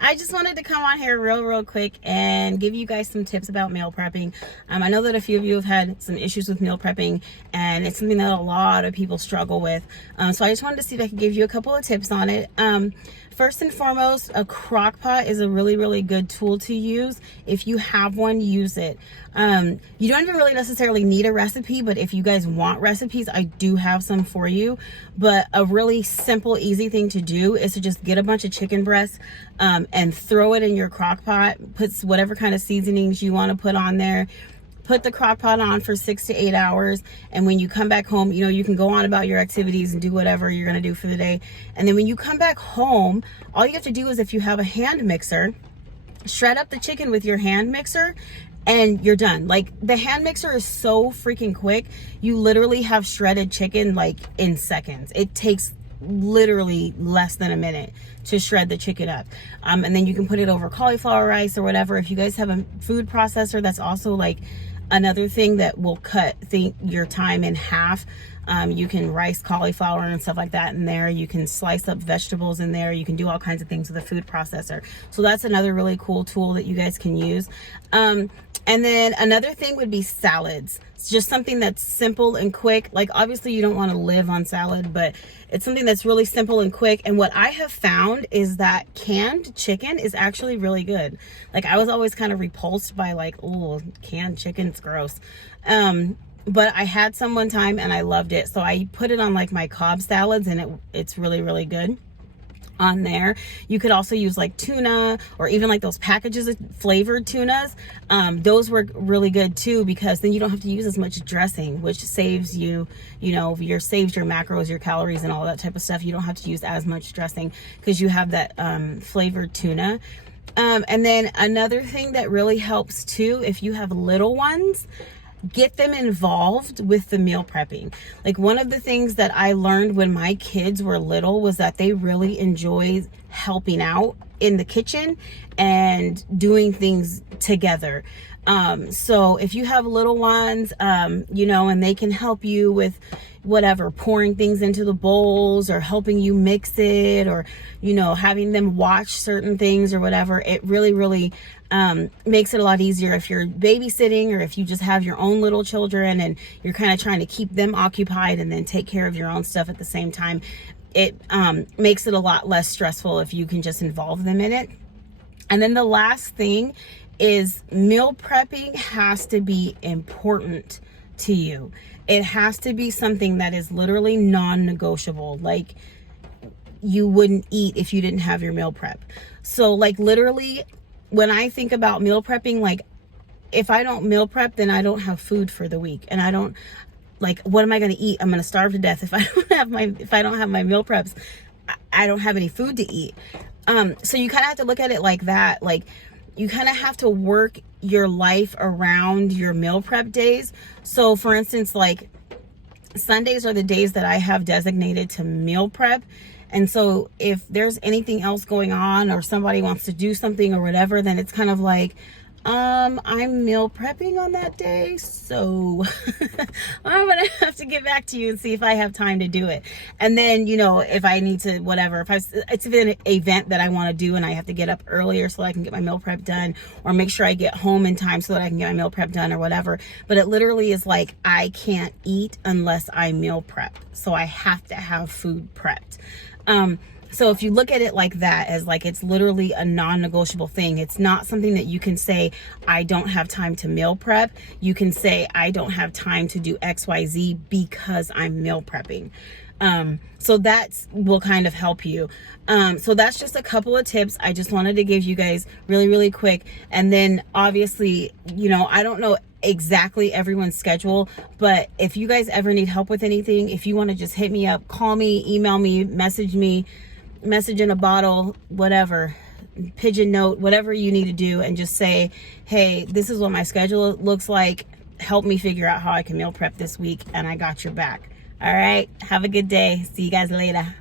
I just wanted to come on here real quick and give you guys some tips about meal prepping. I know that a few of you have had some issues with meal prepping, and it's something that a lot of people struggle with. So I just wanted to see if I could give you a couple of tips on it. First and foremost, a crock pot is a really good tool to use. If you have one, use it. You don't even really necessarily need a recipe, but if you guys want recipes, I do have some for you. But a really simple, easy thing to do is to just get a bunch of chicken breasts and throw it in your crock pot. Put whatever kind of seasonings you want to put on there. Put the crock pot on for 6 to 8 hours, and when you come back home, you know, you can go on about your activities and do whatever you're going to do for the day. And then when you come back home, all you have to do is, if you have a hand mixer, shred up the chicken with your hand mixer and you're done. Like, the hand mixer is so freaking quick. You literally have shredded chicken like in seconds. It takes literally less than a minute to shred the chicken up. And then you can put it over cauliflower rice or whatever. If you guys have a food processor, that's also like another thing that will cut your time in half. You can rice cauliflower and stuff like that in there. You can slice up vegetables in there. You can do all kinds of things with a food processor. So that's another really cool tool that you guys can use. And then another thing would be salads. It's just something that's simple and quick. Like, obviously you don't want to live on salad, but it's something that's really simple and quick. And what I have found is that canned chicken is actually really good. Like, I was always kind of repulsed by like, oh, canned chicken's gross. But I had some one time and I loved it. So I put it on like my Cobb salads, and it's really good on there. You could also use like tuna, or even like those packages of flavored tunas. Those work really good too, because then you don't have to use as much dressing, which saves you, saves your macros, your calories, and all that type of stuff. You don't have to use as much dressing because you have that flavored tuna. And then another thing that really helps too, if you have little ones, get them involved with the meal prepping. Like, one of the things that I learned when my kids were little was that they really enjoy helping out in the kitchen and doing things together. So if you have little ones, and they can help you with whatever, pouring things into the bowls or helping you mix it, or, having them watch certain things or whatever, it really makes it a lot easier if you're babysitting, or if you just have your own little children and you're kind of trying to keep them occupied and then take care of your own stuff at the same time. It makes it a lot less stressful if you can just involve them in it. And then the last thing is, meal prepping has to be important to you. It has to be something that is literally non-negotiable. Like, you wouldn't eat if you didn't have your meal prep. So like, literally, when I think about meal prepping, like, if I don't meal prep, then I don't have food for the week. And I don't, like, what am I going to eat? I'm going to starve to death if I don't have my meal preps. I don't have any food to eat. So you kind of have to look at it like that. Like, you kind of have to work your life around your meal prep days. So for instance, like, Sundays are the days that I have designated to meal prep. And so if there's anything else going on, or somebody wants to do something or whatever, then it's kind of like, I'm meal prepping on that day, so I'm gonna have to get back to you and see if I have time to do it. And then, if I need to, whatever, it's an event that I want to do and I have to get up earlier so that I can get my meal prep done, or make sure I get home in time so that I can get my meal prep done, or whatever. But it literally is like, I can't eat unless I meal prep, so I have to have food prepped. So if you look at it like that, as like, it's literally a non-negotiable thing. It's not something that you can say, I don't have time to meal prep. You can say, I don't have time to do XYZ because I'm meal prepping. So that will kind of help you. So that's just a couple of tips I just wanted to give you guys really quick. And then obviously, I don't know exactly everyone's schedule, but if you guys ever need help with anything, if you want to just hit me up, call me, email me, message in a bottle, whatever, pigeon note, whatever you need to do, and just say, hey, this is what my schedule looks like. Help me figure out how I can meal prep this week, and I got your back. All right, have a good day. See you guys later.